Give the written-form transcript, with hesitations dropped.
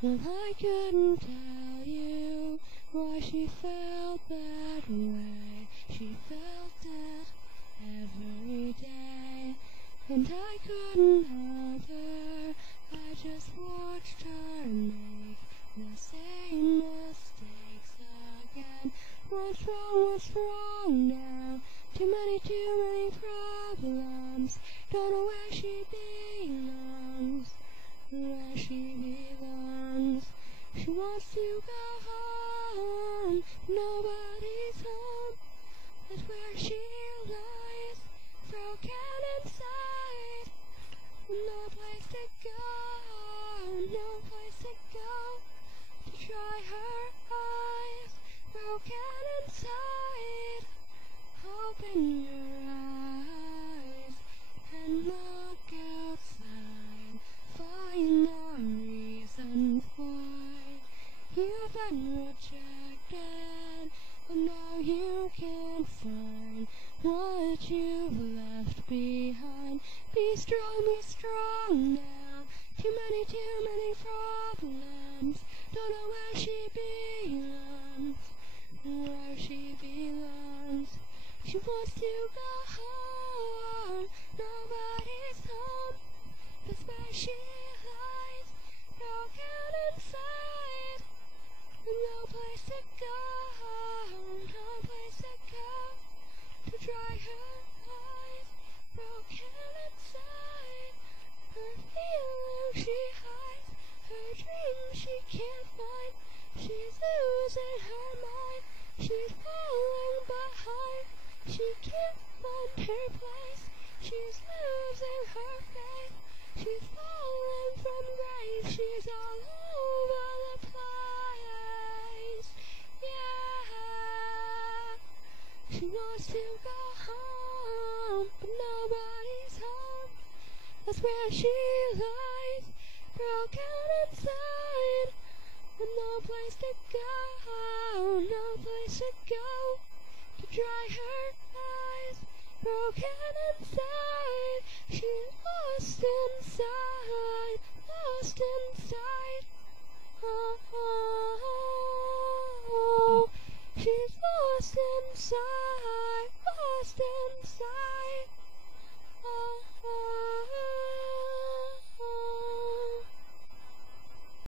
And I couldn't tell you why she felt that way. She felt it every day, and I couldn't help her. I just watched her make the same mistakes again. What's wrong now? Too many problems. Don't know where she belongs. Where she belongs. She wants to go home. Nobody's home. That's where she lies, broken inside. No place to go. No place to go. To dry her eyes, broken inside. Open your eyes and look outside. Find the reasons why you've been rejected, and now you can't find what you've left behind. Be strong now. Too many problems. Don't know where she belongs. Where she belongs. She wants to go home. Nobody's home. That's where she lies, broken inside. No place to go. No place to go. To dry her eyes, broken inside. Her feelings she hides. Her dreams she can't find. She's losing her mind. She's falling behind. She can't find her place. She's losing her faith. She's falling from grace. She's all over the place. Yeah. She wants to go home, but nobody's home. That's where she lies, broken inside. With no place to go, no place to go. To dry her eyes, broken inside. She's lost inside, lost inside. Oh, oh, oh. She's lost inside, lost inside. Oh, oh.